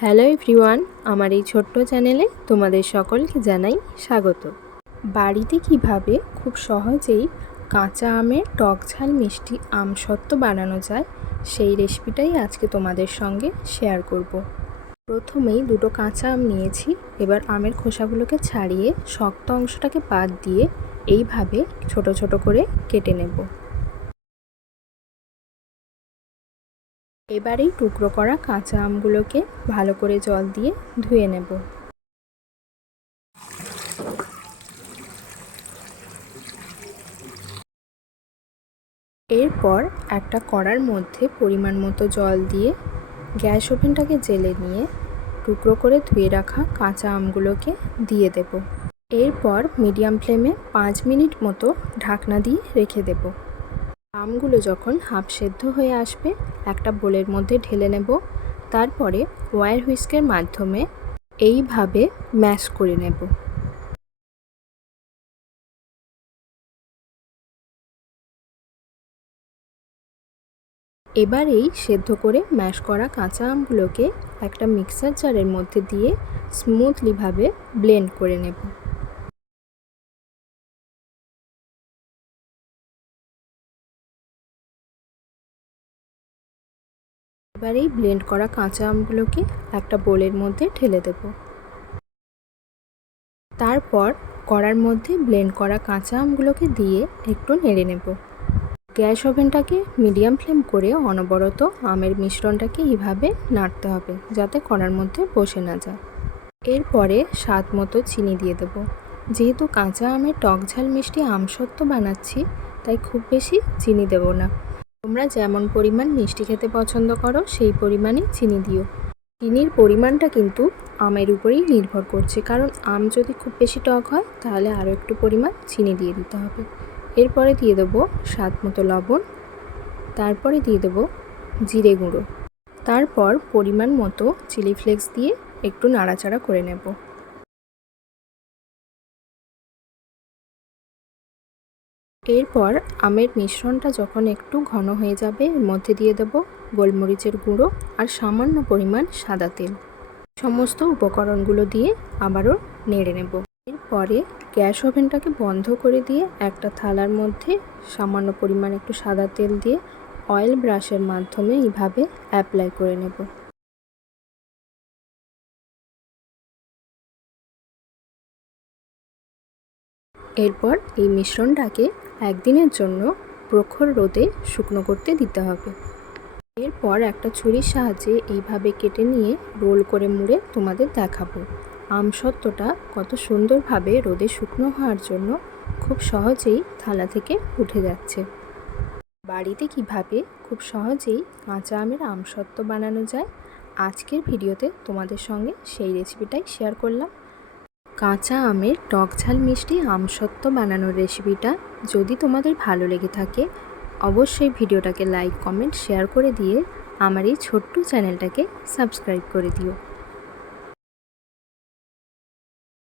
Hello everyone, আমার এই ছোট্ট চ্যানেলে তোমাদের সকলকে জানাই স্বাগত বাড়িতে কীভাবে খুব সহজেই কাঁচা আমের টক ঝাল মিষ্টি আম আমসত্ত্ব বানানো যায়, সেই রেসিপিটাই আজকে তোমাদের সঙ্গে শেয়ার করব। প্রথমেই দুটো কাঁচা আম নিয়েছি, এবার আমের খোসাগুলোকে ছাড়িয়ে শক্ত অংশটাকে বাদ দিয়ে এইভাবে ছোট ছোট করে কেটে নেব এবার এই টুকরো করা কাঁচা আমগুলোকে ভালো করে জল দিয়ে ধুয়ে নেব। এরপর একটা কড়ার মধ্যে পরিমাণ মতো জল দিয়ে গ্যাস ওভেনটাকে জেলে নিয়ে টুকরো করে ধুয়ে রাখা কাঁচা আমগুলোকে দিয়ে দেব। এরপর মিডিয়াম ফ্লেমে পাঁচ মিনিট মতো ঢাকনা দিয়ে রেখে দেবো। আমগুলো যখন হাফ সেদ্ধ হয়ে আসবে, একটা বোলের মধ্যে ঢেলে নেব। তারপরে ওয়ার হুইস্কের মাধ্যমে এইভাবে ম্যাশ করে নেব। এবার এই সেদ্ধ করে ম্যাশ করা কাঁচা আমগুলোকে একটা মিক্সার জারের মধ্যে দিয়ে স্মুথলিভাবে ব্লেন্ড করে নেব। এবার এই ব্লেন্ড করা কাঁচা আমগুলোকে একটা বোলের মধ্যে ঢেলে দেব। তারপর কড়ার মধ্যে ব্লেন্ড করা কাঁচা আমগুলোকে দিয়ে একটু নেড়ে নেব। গ্যাস ওভেনটাকে মিডিয়াম ফ্লেম করে অনবরত আমের মিশ্রণটাকে এইভাবে নাড়তে হবে যাতে কড়ার মধ্যে বসে না যায়। এরপরে স্বাদ মতো চিনি দিয়ে দেব। যেহেতু কাঁচা আমের টক ঝাল মিষ্টি আমসত্ত্ব বানাচ্ছি, তাই খুব বেশি চিনি দেব না। তোমরা যেমন পরিমাণ মিষ্টি খেতে পছন্দ করো, সেই পরিমাণে চিনি দিও। চিনির পরিমাণটা কিন্তু আমের উপরেই নির্ভর করছে, কারণ আম যদি খুব বেশি টক হয়, তাহলে আরও একটু পরিমাণ চিনি দিয়ে দিতে হবে। এরপরে দিয়ে দেবো স্বাদ মতো লবণ, তারপরে দিয়ে দেবো জিরে গুঁড়ো। তারপর পরিমাণ মতো চিলি ফ্লেক্স দিয়ে একটু নাড়াচাড়া করে নেব। এরপর আমের মিশ্রণটা যখন একটু ঘন হয়ে যাবে, এর মধ্যে দিয়ে দেব গোলমরিচের গুঁড়ো আর সামান্য পরিমাণ সাদা তেল। সমস্ত উপকরণগুলো দিয়ে আবারও নেড়ে নেব। এরপরে গ্যাস ওভেনটাকে বন্ধ করে দিয়ে একটা থালার মধ্যে সামান্য পরিমাণ একটু সাদা তেল দিয়ে অয়েল ব্রাশের মাধ্যমে এইভাবে অ্যাপ্লাই করে নেব। এরপর এই মিশ্রণটাকে একদিনের জন্য প্রখর রোদে শুকনো করতে দিতে হবে। এরপর একটা ছুরির সাহায্যে এইভাবে কেটে নিয়ে রোল করে মুড়ে তোমাদের দেখাবো। আমসত্ত্বটা কত সুন্দরভাবে রোদে শুকনো হওয়ার জন্য খুব সহজেই থালা থেকে উঠে যাচ্ছে। বাড়িতে কীভাবে খুব সহজেই কাঁচা আমের আমসত্ত্ব বানানো যায়, আজকের ভিডিওতে তোমাদের সঙ্গে সেই রেসিপিটাই শেয়ার করলাম। কাঁচা আমের টক ঝাল মিষ্টি আমসত্ত্ব বানানোর রেসিপিটা যদি তোমাদের ভালো লেগে থাকে, অবশ্যই ভিডিওটাকে লাইক, কমেন্ট, শেয়ার করে দিয়ে আমার এই ছোট্ট চ্যানেলটাকে সাবস্ক্রাইব করে দিও।